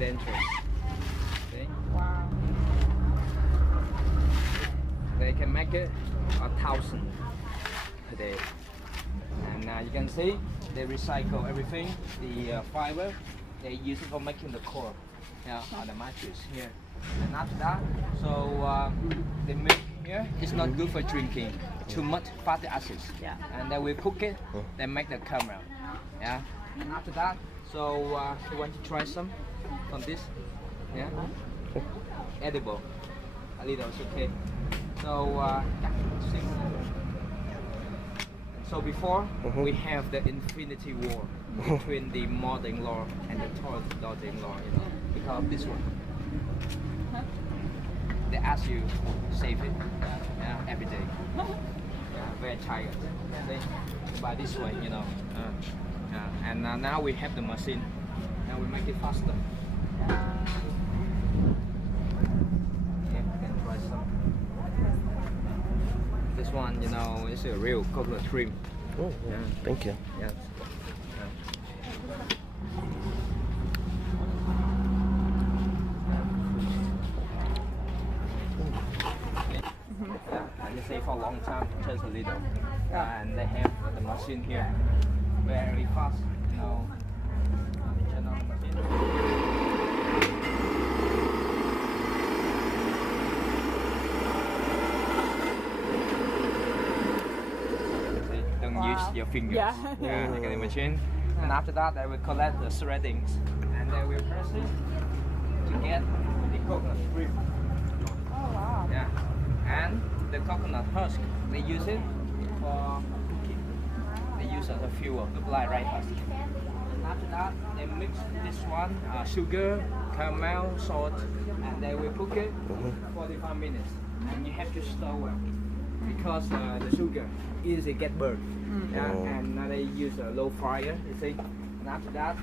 private entrance. Okay. Wow. They can make it 1,000 per day. And you can see they recycle everything. The fiber they use it for making the core, on the mattress here. And after that, so the milk here is not good for drinking. Too much fatty acids. Yeah. And then we cook it. They make the caramel. Yeah. And after that, so you want to try some from this? Yeah. Edible. A little, it's okay. So so before we have the infinity war between the mother-in-law and the daughter-in-law, because of this one. They ask you save it every day. Very tired. By this way, and now we have the machine. Now we make it faster. This one, is a real coconut cream. Oh, yeah. Thank you. Yes. And you say for a long time, just a little. And they have the machine here, very fast. Turn on the machine. Use your fingers. Like the machine. And after that, they will collect the shreddings and they will press it to get the coconut strip. Oh wow. Yeah. And the coconut husk, they use it for cooking. They use as a fuel, look like rice husk. And after that, they mix this one, sugar, caramel, salt, and they will cook it 45 minutes. And you have to stir well because the sugar easily get burned. And they use a low fire, you see. And after that,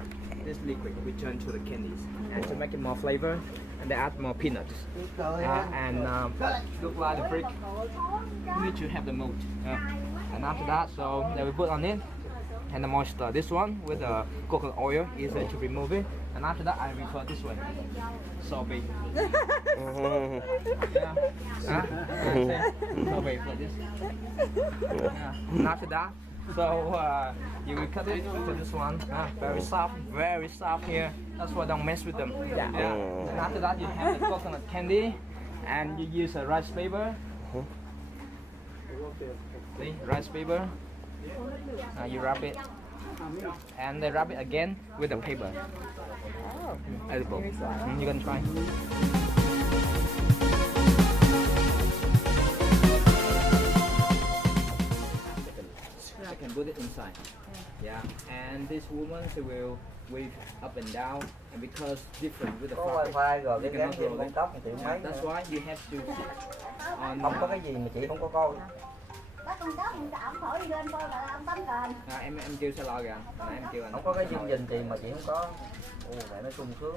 this liquid we turn to the candies. And to make it more flavor, and they add more peanuts. And look like the brick. You need to have the mold. And after that, so they will put on it. And the moisture. This one with the coconut oil is to remove it. And after that, I refer this way. Sorbet. Sorbet for this. And after that, so you will cut it to this one. Very soft here. That's why don't mess with them. And after that, you have the coconut candy, and you use a rice paper. See, rice paper. You wrap it, and they wrap it again with the paper. Oh. Edible. You can try. I can put it inside. Yeah, and this woman she will weave up and down, and because different with the fabric, you cannot roll it. That's why you have to sit on. Không có cái gì mà chị không có coi. Em kêu xe lo kìa, em kêu anh. Không có cái dung gì mà chị không có. Ồ, mẹ nó sung sướng.